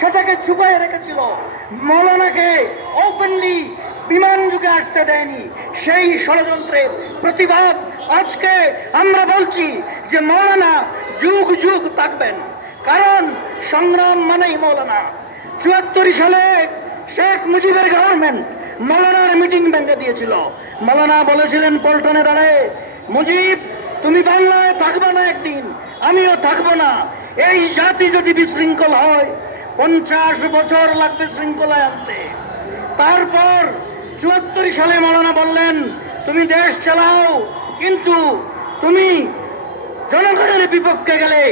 সেটাকে চুপায় রেখেছিল, মৌলানাকে ওপেনলি বিমান যুগে আসতে দেয়নি। সেই ষড়যন্ত্রের প্রতিবাদ আজকে আমরা বলছি যে মৌলানা যুগ যুগ থাকবেন, কারণ সংগ্রাম মানেই মৌলানা। ৭৪ সালে শেখ মুজিবের গভর্নমেন্ট মৌলানার মিটিং ভেঙে দিয়েছিল। মৌলানা বলেছিলেন পল্টনে দাঁড়ায়, মুজিব তুমি বাংলায় থাকবে না একদিন, আমিও থাকবো না। এই জাতি যদি বিশৃঙ্খল হয় 50 বছর লাগবে শৃঙ্খলায় আনতে। তারপর ৭৪ সালে মৌলানা বললেন, তুমি দেশ চালাও, কিন্তু তুমি জনগণের বিপক্ষে গেলে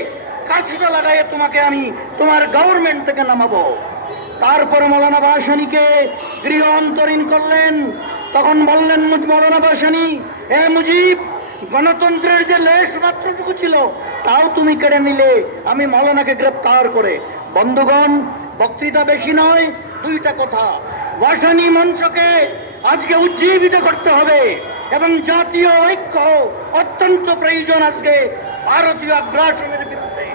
কাছিটা লাগাইয়ে তোমাকে আমি তোমার গভর্নমেন্ট থেকে নামাবো। তারপর মৌলানা ভাসানীকে গৃহ অন্তরীণ করলেন। তখন বললেন মৌলানা ভাসানী, এ মুজিব, গণতন্ত্রের যে লেশ মাত্রটুকু ছিল তাও তুমি কেড়ে নিলে, আমি মৌলানাকে গ্রেপ্তার করে। বন্ধুগণ, বক্তৃতা বেশি নয়, দুইটা কথা। ভাসানী মঞ্চকে আজকে উজ্জীবিত করতে হবে এবং জাতীয় ঐক্য অত্যন্ত প্রয়োজন। আজকে ভারতীয় আগ্রাসনের বিরুদ্ধে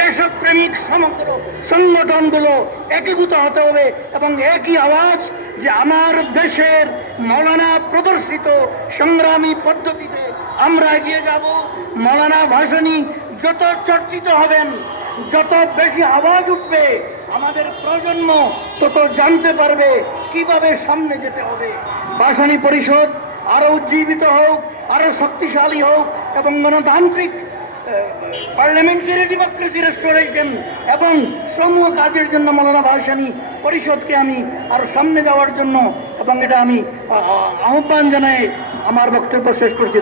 দেশপ্রেমিক সমগ্র সংগঠনগুলো একীভূত হতে হবে এবং একই আওয়াজ যে আমার দেশের মৌলানা প্রদর্শিত সংগ্রামী পদ্ধতিতে আমরা এগিয়ে যাব। মৌলানা ভাসানী যত চর্চিত হবেন, যত বেশি আওয়াজ উঠবে, আমাদের প্রজন্ম তত জানতে পারবে কিভাবে সামনে যেতে হবে। ভাসানী পরিষদ আরো উজ্জীবিত হোক, আরো শক্তিশালী হোক এবং গণতান্ত্রিক পার্লামেন্টারি ডেমোক্রেসি রেস্টোরেশন এবং সমূহ কাজের জন্য মৌলানা ভাসানী পরিষদকে আমি আরো সামনে যাওয়ার জন্য এবং এটা আমি আহ্বান জানাই আমার বক্তব্য শেষ করছি।